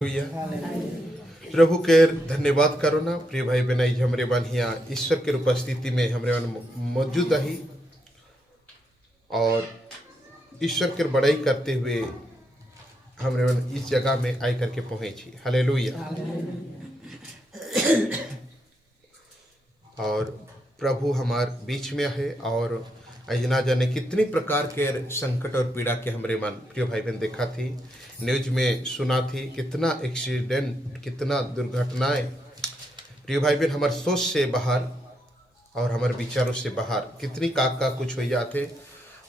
प्रभु के धन्यवाद करो ना प्रिय भाई बहन हमरे बन हिया ईश्वर के उपस्थिति में हमरे बन मौजूद रही और ईश्वर के बड़ाई करते हुए हमरे बन इस जगह में आई करके पहुंची। हालेलुया। और प्रभु हमार बीच में है और ना जाने कितनी प्रकार के संकट और पीड़ा के हमरे मन प्रिय भाई बहन देखा थी, न्यूज में सुना थी, कितना एक्सीडेंट, कितना दुर्घटनाएं प्रिय भाई बहन हमारे सोच से बाहर और हमारे विचारों से बाहर कितनी का कुछ हो जाते।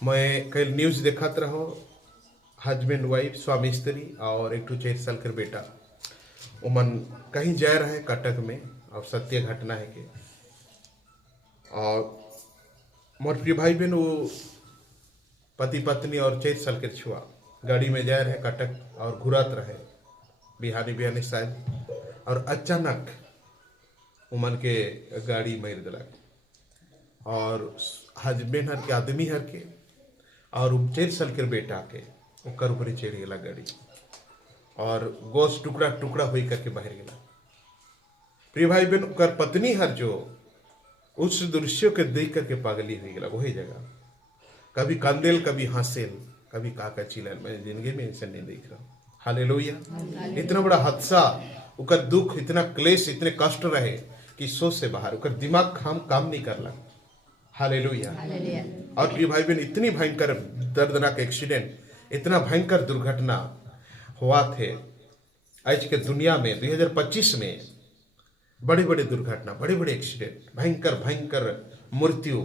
मैं कल न्यूज देखा रहो, हस्बैंड वाइफ स्वामी स्त्री और एक 4 साल के बेटा उमन कहीं जा रहे कटक में और सत्य घटना है कि और मोर प्रिय भाई बहन वो पति पत्नी और 4 साल के छुआ गाड़ी में जा रहे कटक और घुरात रहे बिहानी बिहानी शायद और अचानक उमन के गाड़ी मार दिलक और हस्बैंड हर के आदमी हर के और 4 साल के बेटा के ओकर ऊपर चढ़ गया गाड़ी और गोश टुकड़ा टुकड़ा हो करके बाहर गया। प्रिय भाई बहन ओकर पत्नी हर जो उस दृश्यों के देख करके पागली हो गया वही जगह, कभी कंदेल कभी हंसेल कभी काका चिल्लाल। मैं जिंदगी में ऐसा नहीं देख रहा। हालेलुया। इतना बड़ा हादसा, उकर दुख, इतना क्लेश, इतने कष्ट रहे कि सोच से बाहर, उकर दिमाग काम नहीं करला। हालेलुया। और प्रिय भाई बहन इतनी भयंकर दर्दनाक एक्सीडेंट, इतना भयंकर दुर्घटना हुआ थे आज के दुनिया में 2025 में। बड़े बड़े दुर्घटना, बड़े बड़े एक्सीडेंट, भयंकर भयंकर मृत्यु,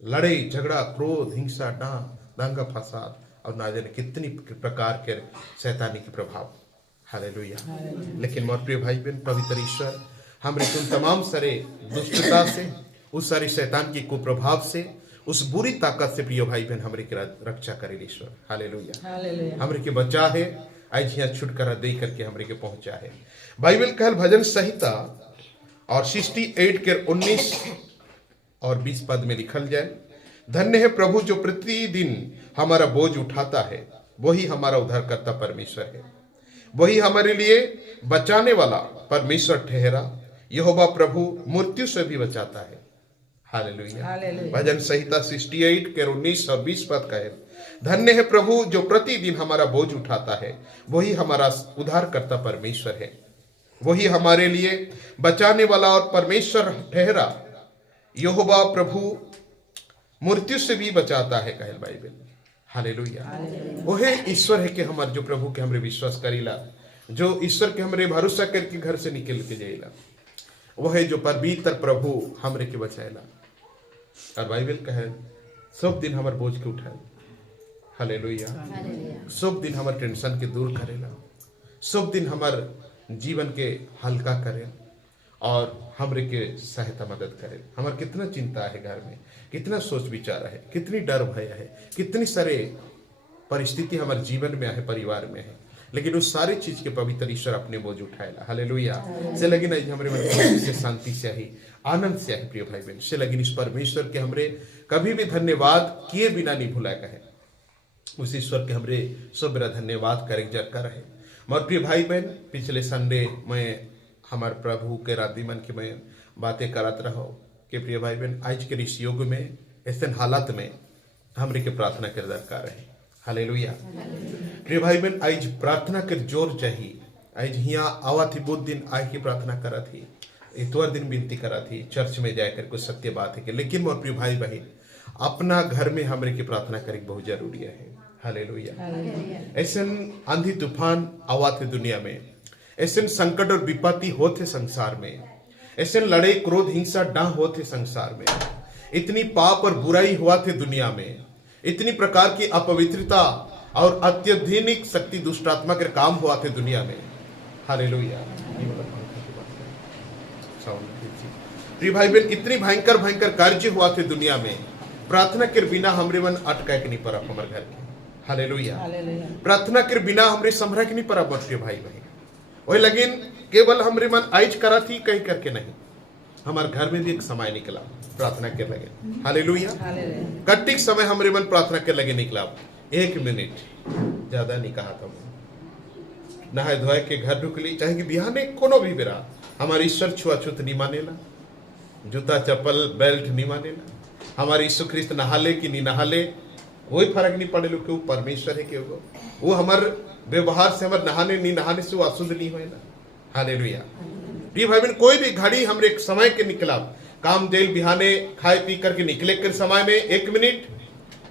लड़ाई झगड़ा, क्रोध, हिंसा, दंगा फसाद और ना जाने कितनी प्रकार के शैतानी के प्रभाव। हालेलुया। लेकिन मोर प्रिय भाई बहन पवित्र ईश्वर हमरे तुम तमाम सारे दुष्टता से, उस सारी शैतान की कुप्रभाव से, उस बुरी ताकत से प्रिय भाई बहन हमरे की रक्षा करे ईश्वर। हालेलुया। हमरे के बचा है आज यहाँ छुटकारा दे करके हमरे के पहुंचा है। बाइबल कहल भजन संहिता और 68 के 19 और 20 पद में लिखल जाए, धन्य है प्रभु जो प्रतिदिन हमारा बोझ उठाता है, वही हमारा उद्धारकर्ता परमेश्वर है, वही हमारे लिए बचाने वाला परमेश्वर ठहरा। यहोवा प्रभु मृत्यु से भी बचाता है। हालेलुया। भजन संहिता 68 के 19 और 20 पद कहे, धन्य है प्रभु जो प्रतिदिन हमारा बोझ उठाता है, वही हमारा उद्धारकर्ता परमेश्वर है, वही हमारे लिए बचाने वाला और परमेश्वर ठहरा। यहोवा प्रभु मृत्यु से भी बचाता है कहल बाइबल। हालेलुया। वही ईश्वर है कि हमारे जो प्रभु के हमरे विश्वास करीला, जो ईश्वर के हमरे भरोसा करके घर से निकल के जाइला, वह है जो पवित्र प्रभु हमरे के बचाएला। और बाइबल कहे सब दिन हमारे बोझ के उठाए। हालेलुया। सब दिन हमारे टेंशन के दूर करेला, सब दिन हमारे जीवन के हल्का करे और हमरे के सहायता मदद करे। हमारे कितना चिंता है घर में, कितना सोच विचार है, कितनी डर भय है, कितनी सारे परिस्थिति हमारे जीवन में है, परिवार में है, लेकिन उस सारी चीज के पवित्र ईश्वर अपने बोझ उठाएला। हालेलुया। से लगिन हमारे मन से शांति से ही, आनंद से ही प्रिय भाई बहन, से लगिन इस परमेश्वर के हमरे कभी भी धन्यवाद किए बिना नहीं भुला कहे। उस ईश्वर के हमरे सब मेरा धन्यवाद करे कर रहे। मगर प्रिय भाई बहन पिछले संडे मैं हमारे प्रभु के राधी मन की मैं बातें करत रहो कि प्रिय भाई बहन आज के इस युग में ऐसे हालात में हमरे के प्रार्थना कर दरकार है। हालेलुया। प्रिय भाई बहन आज प्रार्थना के जोर चाहिए। आज यहाँ आवा थी बहुत दिन आज की प्रार्थना करा थी, इतवार दिन विनती करा थी चर्च में जाकर कुछ सत्य बात है कि, लेकिन मोर प्रिय भाई बहन अपना घर में हमरे की प्रार्थना करे बहुत जरूरी है। हालेलुया। ऐसे आंधी तूफान आवा थे दुनिया में, ऐसे संकट और विपत्ति होते संसार में, ऐसे लड़ाई क्रोध हिंसा डाह होते संसार में, इतनी पाप और बुराई हुआ थे दुनिया में, इतनी प्रकार की अपवित्रता और अत्यधिक शक्ति दुष्टात्मा के काम हुआ थे दुनिया में। हालेलुया। प्रिय भाई बहन इतनी भयंकर भयंकर कार्य हुआ थे दुनिया में, प्रार्थना के बिना हमरे मन अटका के नहीं पड़ा हमारे घर के। हालेलुया। प्रार्थना के बिना हमरे संभरा के नहीं पड़ा प्रिय भाई बहन। वही लेकिन केवल हमरे मन आइज करा थी कहीं करके नहीं, हमारे घर में भी एक समय निकला प्रार्थना के लगे। हालेलुया। कटिक समय हमरे मन प्रार्थना के लगे निकला। 1 मिनट ज्यादा नहीं कहा था, नहाय धोए के घर ढुकली, चाहे कि बिहाने कोनो भी बेरा हमारे ईश्वर छुआछूत नहीं मानेला, जूता चप्पल बेल्ट नहीं मानेला। हमारे यीशु ख्रिस्त नहाले कि नहीं नहाले कोई फर्क नहीं पड़े कि वो परमेश्वर है कि वो हमारे व्यवहार से, हमारे नहाने नहीं नहाने से वो अशुद्ध नहीं होएला। हालेलुया। प्रिय भाई बहन, कोई भी घड़ी हमरे एक समय के निकला, काम देल बिहाने खाए पी करके निकले के समय में 1 मिनट,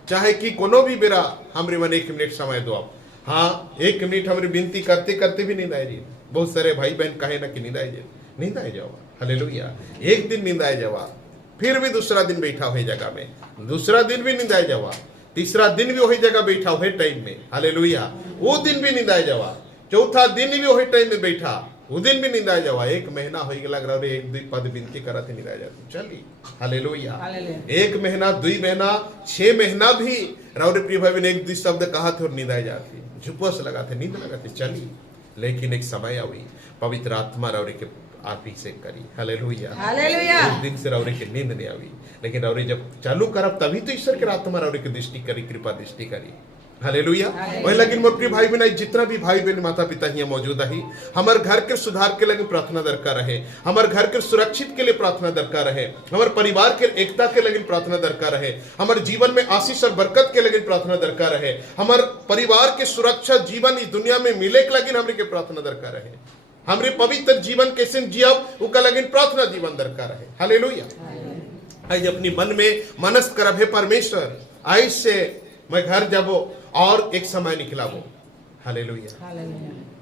चाहे कि कोनो भी बेरा हमरे मन 1 मिनट समय दो आप। हाँ, 1 मिनट हमरे विनती करते करते भी नींद आए। बहुत सारे भाई बहन कहे ना कि नींद आए जाओ। हालेलुया। एक दिन नींद आए जावा, फिर भी दूसरा दिन बैठा हुए जगह में, दूसरा दिन भी नींद आए जावा, तीसरा दिन भी वही जगह बैठा हुए टाइम में। हालेलुया। वो दिन भी नींद आए जावा, चौथा दिन भी वही टाइम में बैठा, वो दिन भी नींद आए जावा। 1 महीना हो गया, एक 2 पद विनती करा थे नींद आ जाती। चलिए हालेलुया। 1 महीना 2 महीना 6 महीना भी राउरे प्रिय भाई बहन 1-2 शब्द कहा थे और नींद आ जाती, झुपस लगा थे, नींद लगा थे। चली, लेकिन एक समय आई, पवित्र आत्मा राउरे के अभिषेक करी। हालेलुया। एक दिन से राउरे के नींद नहीं आई, लेकिन राउरे जब चालू करब तभी तो ईश्वर के आत्मा राउरे की दृष्टि करी, कृपा दृष्टि करी। हालेलुया। वही लेकिन मोर प्रिय भाई बहन, जितना भी भाई बहन माता पिता यहाँ मौजूद है, हमारे घर के सुधार के लगे प्रार्थना दरकार रहे, हमारे घर के सुरक्षित के लिए प्रार्थना दरकार रहे, हमारे परिवार के एकता के लगे प्रार्थना दरकार रहे, हमारे जीवन में आशीष और बरकत के लगे प्रार्थना दरकार रहे, हमारे परिवार के सुरक्षा जीवन इस दुनिया में मिले के लगे हमरे के प्रार्थना दरकार रहे, हमरे पवित्र जीवन कैसे जियब उका लगे प्रार्थना जीवन दरकार है। हालेलुया। आज अपनी मन में मनस्त करब, हे परमेश्वर आज से मैं घर जाबो और एक समय निकलाबो। हालेलुया।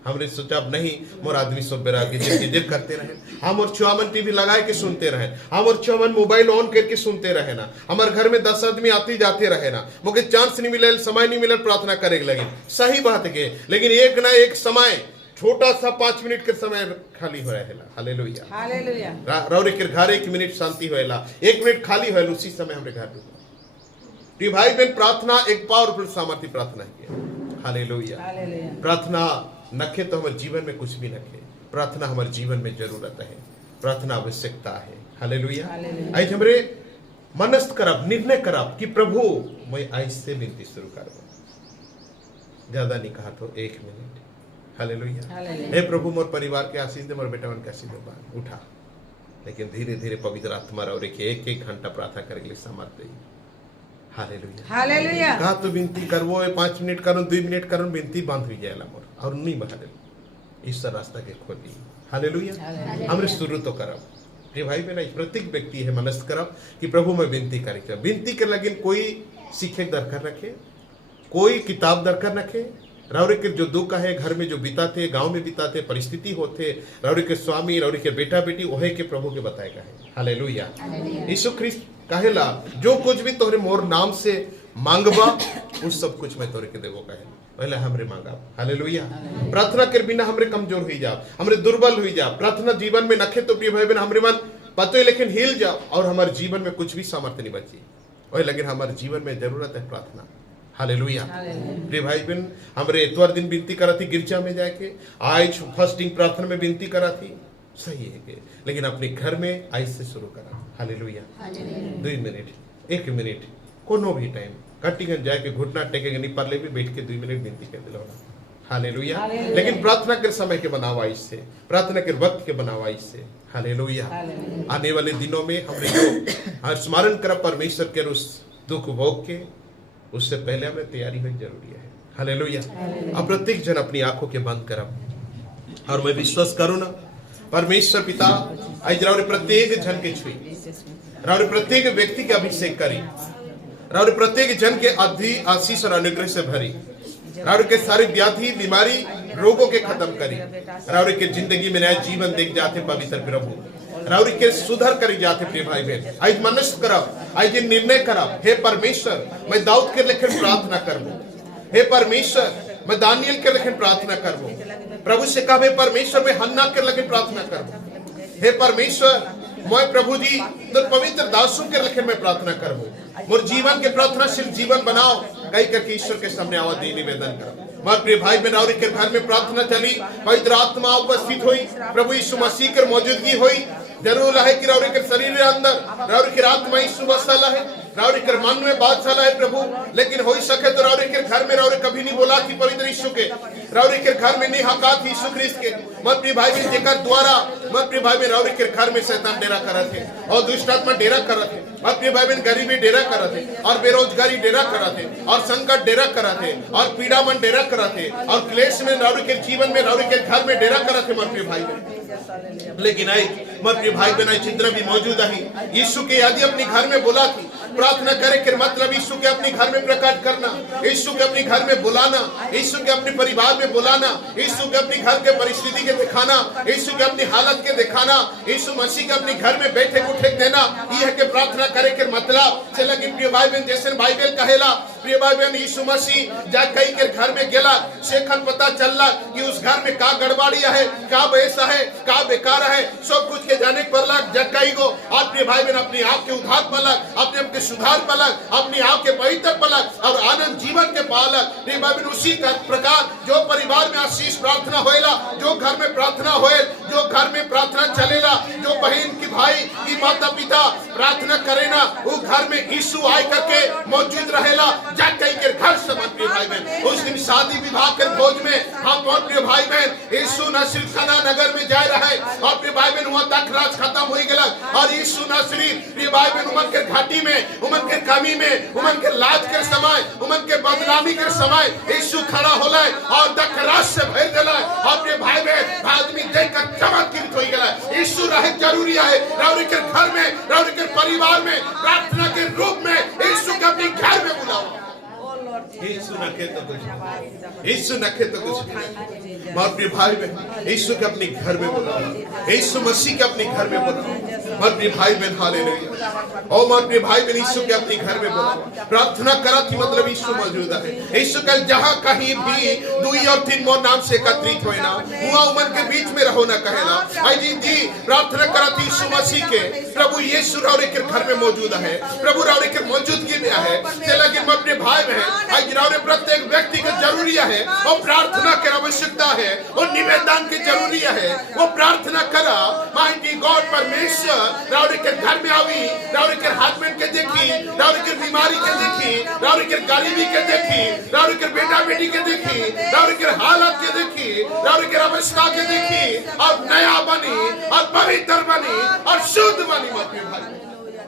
हमने सोचा अब नहीं, मोर आदमी सब बेरा के जिद करते रहे, हम और चौवन टीवी लगाए के सुनते रहे, हम और चौवन मोबाइल ऑन करके सुनते रहे ना, हमारे घर में 10 आदमी आते जाते रहे ना, मुझे चांस नहीं मिले, समय नहीं मिले प्रार्थना करे लगे। सही बात है, लेकिन एक ना एक समय छोटा सा 5 मिनट के समय खाली हो रहेला। हालेलुया। हालेलुया। रौरे के घर 1 मिनट शांति होएला, 1 मिनट खाली होएला, उसी समय हमरे घर में प्रिय भाई बहन प्रार्थना एक पावरफुल सामर्थ्य प्रार्थना है। हालेलुया। प्रार्थना नखे तो हमारे जीवन में कुछ भी नखे, प्रार्थना हमारे जीवन में जरूरत है, प्रार्थना आवश्यकता है। हालेलुया। आज हमरे मनस्त करब, निर्णय करब कि प्रभु मैं आज से विनती शुरू करब, ज्यादा नहीं कहा तो 1 मिनट। हालेलुया। हे प्रभु मोर परिवार के आशीष दे, मोर बेटा मन के आशीष दे, उठा। लेकिन धीरे धीरे पवित्र आत्मा और 1-1 घंटा प्रार्थना करे के लिए सामर्थ्य देई। हालेलुया। हालेलुया। कहा तो विनती करवो 5 मिनट करो, 2 मिनट करो, विनती बंद हो जाएला मोर और नहीं बहादुर ईश्वर रास्ता के खोली। हालेलुया। हमरे शुरू तो करब प्रिय भाई बहन, प्रत्येक व्यक्ति है मनस्त करब कि प्रभु मैं विनती करे, विनती के लगे कोई सीखे दरकार रखे, कोई किताब दरकार रखे। राउरे के जो दुख है घर में जो बिताते, गांव में बिताते, परिस्थिति होते, राउरे के स्वामी, राउरे के बेटा बेटी ओहे के प्रभु के बताएगा है। हालेलुया। यीशु ख्रिस्त कहेला जो कुछ भी तोहरे मोर नाम से मांगबा उस सब कुछ मैं तोहरे के देवो कहे, पहले हमरे मांगा। हालेलुया। प्रार्थना के बिना हमरे कमजोर हुई जा, हमरे दुर्बल हुई जा, प्रार्थना जीवन में नखे तो प्रिय भाई बहन हमरे मन पतो लेकिन हिल जा और हमारे जीवन में कुछ भी सामर्थ्य नहीं बची। वही लेकिन हमारे जीवन में जरूरत है प्रार्थना। हालेलुया। प्रिय भाई बहन हमरे इतवार दिन विनती करा थी गिरजा में जाके, आज फास्टिंग प्रार्थना में विनती करा थी, सही है कि लेकिन अपने घर में आज से शुरू करा। हालेलुया। 2 मिनट 1 मिनट कोनो भी टाइम कटिंग जाके घुटना टेकेंगे नहीं पर ले भी बैठ के 2 मिनट विनती कर दिलो। हालेलुया। लेकिन प्रार्थना के समय के बनावा इससे, प्रार्थना के वक्त के बनावा इससे। हालेलुया। आने वाले दिनों में हमने जो स्मरण करा परमेश्वर के उस दुख भोग के, उससे पहले हमें तैयारी होनी जरूरी है। हालेलुया। अब प्रत्येक जन अपनी आंखों के बंद करब और मैं विश्वास करूं ना परमेश्वर पिता आज राउरे प्रत्येक जन के छुई, राउरे प्रत्येक व्यक्ति के अभिषेक करी, राउरे प्रत्येक जन के आदि आशीष और अनुग्रह से भरी, राउरे के सारी व्याधि बीमारी रोगों के खत्म करी, राउरे के जिंदगी में नया जीवन देख जाते पवित्र प्रभु, राउरी के सुधर करी जाते प्रिय भाई बहन। आज मनुष्य करब, आज निर्णय करब, हे परमेश्वर मैं दाऊद के लेखन प्रार्थना करबो, हे परमेश्वर मैं दानियल के लेखन प्रार्थना करबो, प्रभु से कहा हे परमेश्वर मैं हन्ना के लेखन प्रार्थना करबो, हे परमेश्वर मैं प्रभु जी तो पवित्र दासों के लेखन में प्रार्थना करबो, मोर जीवन के प्रार्थनाशील जीवन बनाओ कई करके ईश्वर के सामने आवाज दी निवेदन करो। मार प्रिय भाई बहन और के घर में प्रार्थना चली, पवित्र आत्मा उपस्थित हुई, प्रभु यीशु मसीह की मौजूदगी हुई, जरूर है कि राउरे के शरीर के अंदर राउरे की आत्मा यीशु बसला है, राउरी के मन में बात चला है प्रभु, लेकिन हो सके तो राउरी के घर में राउरी कभी नहीं बोला थी पवित्र यीशु के, राउरी के घर में नहीं हका थी यीशु ख्रिस्त के। मत प्रिय भाई बहन जेकर द्वारा मत प्रिय भाई बहन राउरी के घर में शैतान डेरा कर थे और दुष्ट आत्मा डेरा कर थे। मत प्रिय भाई बहन गरीबी डेरा कर थे और बेरोजगारी डेरा कर थे और संकट डेरा कर थे और पीड़ा मन डेरा कर थे और क्लेश में राउरी के जीवन में राउरी के घर में डेरा कर थे। मत प्रिय भाई बहन लेकिन आई मत प्रिय भाई बहन चित्र भी मौजूद है यीशु के यदि अपने घर में बोला थी प्रार्थना करे कि मतलब यीशु के अपने घर में प्रकट करना, यीशु के अपने घर में बुलाना, यीशु के अपने परिवार में बुलाना, यीशु के अपने घर के परिस्थिति के दिखाना, यीशु के अपनी हालत के दिखाना, यीशु मसीह के अपने घर में बैठे उठे देना। ये है कि प्रार्थना करे के मतलब चला कि प्रिय भाई बहन जैसे बाइबल कहेला प्रिय भाई बहन यीशु मसीह जा कई के घर में गेला शेखन पता चलला कि उस घर में का गड़बड़िया है, का वैसा है, का बेकार है, सब कुछ के जाने पर लग जग कई गो और प्रिय भाई बहन अपने आप के उद्धार पलक, अपने आप के सुधार पलक, अपने आप के पवित्र पलक और आनंद जीवन के पालक। प्रिय भाई बहन उसी का प्रकार जो परिवार में आशीष प्रार्थना होएला, जो घर में प्रार्थना होए, जो घर में प्रार्थना चलेला, जो बहन की भाई की माता पिता प्रार्थना करेना वो घर में यीशु आए करके मौजूद रहेला जा कई के घर से। प्रिय भाई बहन उस दिन शादी विवाह के भोज में हम बहुत प्रिय भाई बहन यीशु नासरी खाना नगर में जा रहे और प्रिय भाई बहन वहां तक राज खत्म हो गया और यीशु नासरी प्रिय भाई बहन उमन के घाटी में उमन के कमी में उमन के लाज के समय उमन के बदनामी के समय यीशु खड़ा होला और दखराज से भर देला और प्रिय भाई बहन आदमी देखकर चमत्कृत हो गया। यीशु रहे जरूरी है राउरी के घर में, राउरी के परिवार में प्रार्थना के रूप में यीशु के अपने घर में बुलाओ। यीशु नखे तो कुछ, यीशु नखे तो कुछ मां प्रिय भाई बहन यीशु के अपने घर में बुलाओ, यीशु मसीह के अपने घर में बुलाओ। मां प्रिय भाई बहन हालेलुया और मां प्रिय भाई बहन यीशु के अपने घर में बुलाओ। प्रार्थना करा थी मतलब यीशु मौजूद है। यीशु कल जहां कहीं भी 2 और 3 मोर नाम से एकत्रित होए ना हुआ उमन के बीच में रहो ना कहेला। आई जी प्रार्थना करा थी यीशु मसीह के प्रभु यीशु राउरी के घर में मौजूद है, प्रभु राउरी के मौजूदगी में है। चला कि मां प्रिय भाई बहन आई गिरावरे प्रत्येक व्यक्ति के जरूरी है और प्रार्थना की आवश्यकता है और निवेदन की जरूरी है। वो प्रार्थना करा माइटी गॉड परमेश्वर राउरी के घर में आवी, राउरी के हस्बैंड के देखी, राउरी के बीमारी के देखी, राउरी के गरीबी के देखी, राउरी के बेटा बेटी के देखी, राउरी के हालत के देखी, राउरी के अवस्था के देखी और नया बनी और पवित्र बनी और शुद्ध बनी। मत भाई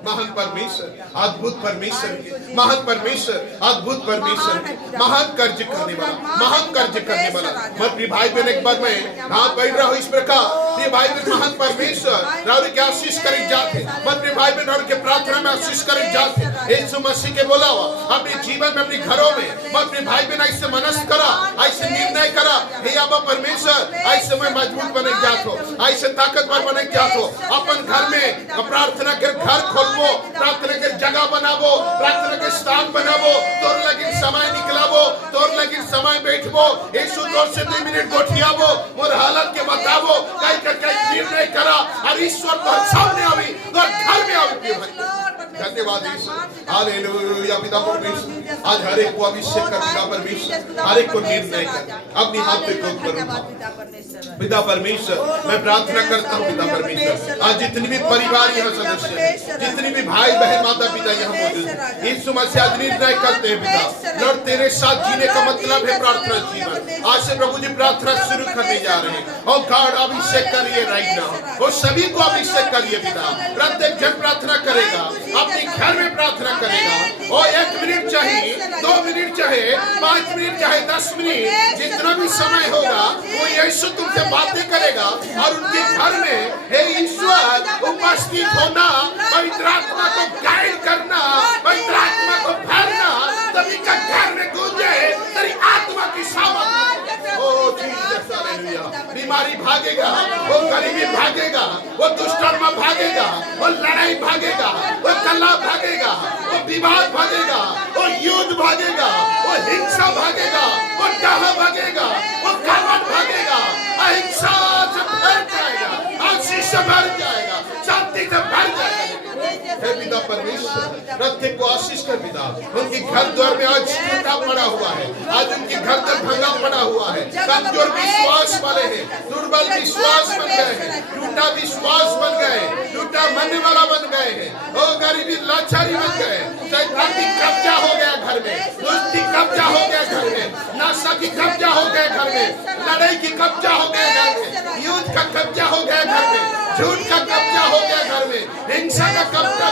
महान परमेश्वर अद्भुत परमेश्वर महान परमेश्वर अद्भुत परमेश्वर महान कार्य करने वाला महान कार्य करने वाला। मत भाई बहन एक बार मैं हाथ बैठ रहा हूँ इस प्रकार ये भाई बहन महान परमेश्वर राउरी के आशीष करे जाते मत भाई बहन राउरी के प्रार्थना में आशीष करे जाते यीशु मसीह के बोला अपने जीवन में अपने घरों में मत भाई बहन ऐसे मनस करा ऐसे निर्णय करा हे आबा परमेश्वर ऐसे मैं मजबूत बने जात हो ऐसे ताकतवर बने जात हो अपन घर में प्रार्थना के घर खोल प्रार्थना के जगह बनावो प्रार्थना के स्थान बनावो तोर लगी समय निकलावो तोर लगी समय बैठबो यीशु तोर से 2 मिनट गोठियावो मोर हालत के बतावो कई करके निर्णय करा और ईश्वर तोर सामने आवी तोर घर में आवी। धन्यवाद यीशु हालेलुया। पिता परमेश्वर आज हर एक को अभिषेक कर पिता परमेश्वर हर एक को निर्णय कर अपनी हाथ पे कोप करो पिता परमेश्वर। मैं प्रार्थना करता हूँ पिता परमेश्वर आज जितनी भी परिवार यहाँ सदस्य जितनी भी भाई बहन माता पिता यहाँ मौजूद है यीशु मसीह आज निर्णय करते हैं पिता लड़ तेरे साथ जीने का मतलब है प्रार्थना जीवन। आज से प्रभु जी प्रार्थना शुरू करने जा रहे हैं और गॉड अभिषेक करिए राइट नाउ और सभी को अभिषेक करिए पिता। प्रत्येक जन प्रार्थना करेगा अपने घर में प्रार्थना करेगा और 1 मिनट चाहे 2 मिनट चाहे 5 मिनट चाहे 10 मिनट जितना भी समय होगा वो यीशु तुमसे बातें करेगा और उनके घर में हे ईश्वर उपस्थित होना पवित्र आत्मा को गाइड करना पवित्र आत्मा को भरना तभी का घर में गूंजे तेरी आत्मा की सामर्थ। ओ जीसस हालेलुया। बीमारी भागेगा वो गरीबी भागेगा वो दुष्कर्म भागेगा वो लड़ाई भागेगा वो कलह भागेगा वो विवाद भागेगा वो युद्ध भागेगा वो हिंसा भागेगा वो डाह भागेगा वो कपट भागेगा अहिंसा से भर जाएगा आशीष से भर जाएगा शांति से भर जाएगा। हे पिता परमेश्वर प्रत्येक को आशीष कर पिता। उनके घर द्वार में आज टूटा पड़ा हुआ है, आज उनके घर द्वार भंगा पड़ा हुआ है। कमजोर विश्वास वाले हैं, दुर्बल विश्वास बन गए हैं, टूटा विश्वास बन गए, टूटा मन वाला बन गए हैं, ओ गरीबी लाचारी बन गए। शैतान की कब्जा हो गया घर में, दुष्टी कब्जा हो गया घर में, नशा की कब्जा हो गया घर में, लड़ाई की कब्जा हो गया घर में, युद्ध का कब्जा हो गया घर में, झूठ का कब्जा हो गया घर में, हिंसा का कब्जा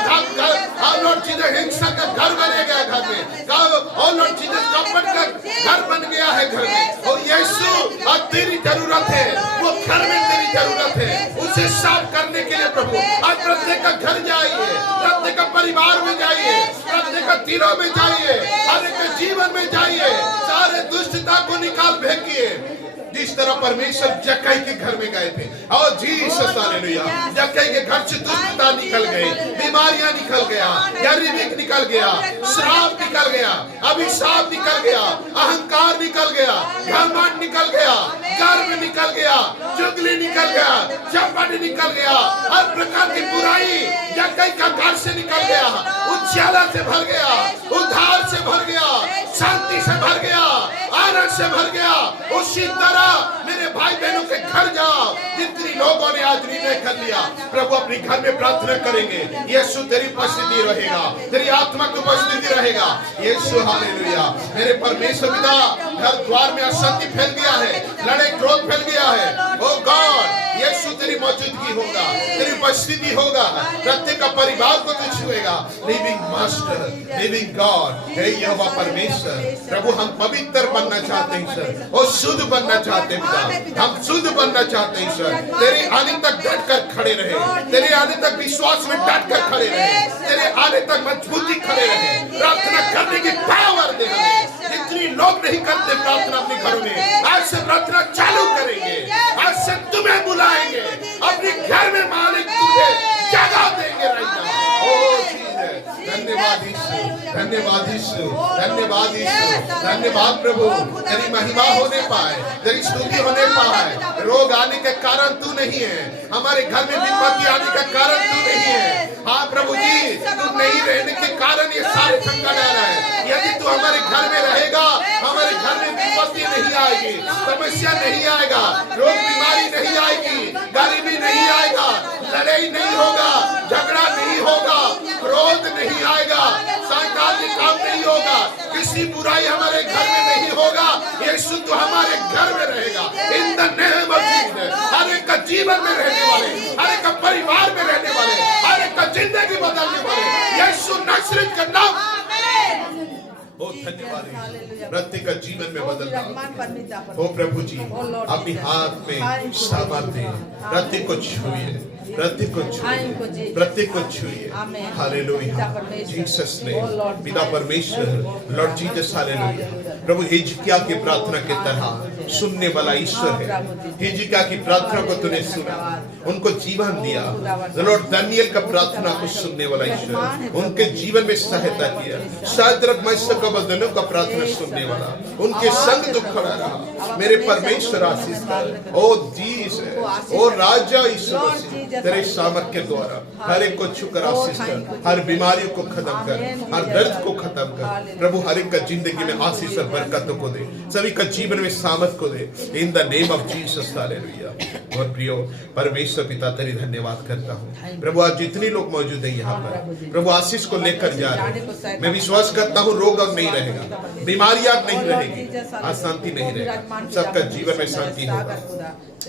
लॉर्ड जीसस, हिंसा का घर बन गया घर में, और लॉर्ड जीसस कपट का घर बन गया है घर में। और यीशु आज तेरी जरूरत है, वो घर में तेरी जरूरत है, उसे साफ करने के लिए प्रभु आज प्रत्येक का घर जाइए, प्रत्येक का परिवार में जाइए, प्रत्येक का दिलों में जाइए, हर एक के जीवन में जाइए, सारे दुष्टता को निकाल फेंकिए। जिस तरह परमेश्वर जक्कई के घर में गए थे, और जीसस हालेलुया, जक्कई के घर से दुष्टता निकल गई, बीमारियां निकल गया, गरीबी निकल गया, श्राप निकल गया, अभिशाप निकल गया, अहंकार निकल गया, घमंड निकल गया, गर्व निकल गया, चुगली निकल गया, चपट निकल गया, हर प्रकार की बुराई जक्कई का घर से निकल गया, उज्ज्वला से भर गया, उद्धार से भर गया, शांति से भर गया, आनंद से भर गया। उसी तरह मेरे भाई बहनों के घर जाओ, जितनी लोगों ने आज निर्णय कर लिया, प्रभु अपने घर में प्रार्थना करेंगे, यीशु तेरी उपस्थिति रहेगा, तेरी आत्मा की उपस्थिति रहेगा। यीशु हालेलुया। मेरे परमेश्वर पिता, घर द्वार में अशांति फैल गया है, लड़ाई क्रोध फैल गया है, ओ गॉड यीशु तेरी मौजूदगी होगा, तेरी उपस्थिति होगा, प्रत्येक का परिवार को तू छुएगा। लिविंग मास्टर, लिविंग गॉड, हे यहोवा परमेश्वर, प्रभु हम पवित्र बनना चाहते हैं सर, और शुद्ध बनना चाहते हैं पिता, हम शुद्ध बनना चाहते हैं सर। तेरे आने तक डट कर खड़े रहे, तेरे आने तक विश्वास में डट कर खड़े रहे, तेरे आने तक मजबूती खड़े रहे, प्रार्थना करने की पावर दे हमें। जितनी लोग नहीं करते प्रार्थना अपने घरों में, आज से प्रार्थना चालू करेंगे, आज से तुम्हें बुलाएंगे, अपने घर में मालिक तुझे जगह देंगे। धन्यवाद यीशु, धन्यवाद यीशु, धन्यवाद यीशु, धन्यवाद प्रभु। तेरी महिमा होने पाए, तेरी स्तुति होने पाए। रोग आने के कारण तू नहीं है, हमारे घर में विपत्ति आने का कारण तू नहीं है। हाँ प्रभु जी, तू नहीं रहने के कारण ये सारे संकट आ रहा है। यदि तू हमारे घर में रहेगा, हमारे घर में विपत्ति नहीं आएगी, समस्या नहीं आएगा, रोग बीमारी नहीं आएगी, गरीबी नहीं आएगा, लड़ाई नहीं होगा, झगड़ा नहीं होगा, क्रोध नहीं आएगा, सांसारिक काम नहीं होगा, किसी बुराई हमारे घर में नहीं होगा। यीशु तो हमारे घर में रहेगा। In the name of Jesus, हर एक का जीवन में रहने वाले, हर एक का परिवार में रहने वाले, हर एक का जिंदगी बदलने वाले यीशु नासरीत का नाम। ओ धन्यवाद, प्रत्येक का जीवन में बदलना हो प्रभु जी। अपने हाथ में सामर्थ्य, प्रत्येक को छुइए, प्रत्येक को छुइए, प्रत्येक को छुइए। हालेलुया, जीसस ने पिता परमेश्वर, लॉर्ड जीसस हालेलुया। प्रभु हिजकिया की प्रार्थना के तरह सुनने वाला ईश्वर है। हिजकिया की प्रार्थना को तूने सुना, उनको जीवन दिया। लॉर्ड दानियल का प्रार्थना को सुनने वाला ईश्वर, उनके जीवन में सहायता किया। शाद्रक मेशक अबेदनगो का प्रार्थना सुनने वाला, उनके संग तू खड़ा रहा। मेरे परमेश्वर आशीष कर, ओ जीसस, ओ राजा ईश्वर, तेरे सामर्थ्य के द्वारा हर एक को छूकर आशीष कर, हर बीमारियों को खत्म कर, हर दर्द को खत्म कर प्रभु। हर एक का जिंदगी में आशीष और बरकतों को दे, सभी का जीवन में सामर्थ को दे, in the name of Jesus hallelujah. और प्रियो परमेश्वर पिता तेरी धन्यवाद करता हूँ प्रभु। आज जितने लोग मौजूद हैं यहाँ पर प्रभु, आशीष को लेकर जा रहे हैं। मैं विश्वास करता हूँ रोग अब नहीं रहेगा, बीमारियां नहीं रहेगी, अशांति नहीं रहेगा, सबका जीवन में शांति होगा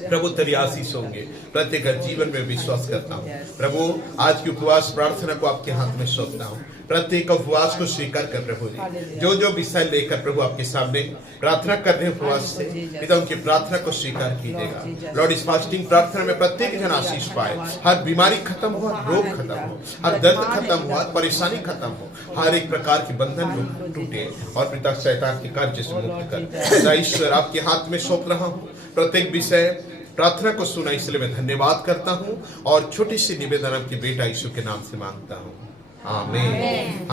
प्रभु। तेरी आशीष होंगे प्रत्येक जीवन में, विश्वास करता हूँ प्रभु। आज की उपवास प्रार्थना को आपके हाथ में सौंपता हूँ, प्रत्येक उपवास को स्वीकार कर प्रभु जी। जो जो विषय लेकर प्रभु आपके सामने प्रार्थना कर रहे हैं उपवास से, पिता उनकी प्रार्थना को स्वीकार कीजिएगा लॉर्ड। इस फास्टिंग प्रार्थना में प्रत्येक जन आशीष पाए, हर बीमारी खत्म हो, रोग खत्म हो, हर दर्द खत्म हो, हर परेशानी खत्म हो, हर एक प्रकार की बंधन टूटे और पिता शैतान के कार्य से मुक्त कर। ईश्वर आपके हाथ में सौंप रहा हूँ प्रत्येक विषय प्रार्थना को सुना, इसलिए मैं धन्यवाद करता हूँ और छोटी सी निवेदन आपके बेटा यीशु के नाम से मांगता हूँ, आमीन।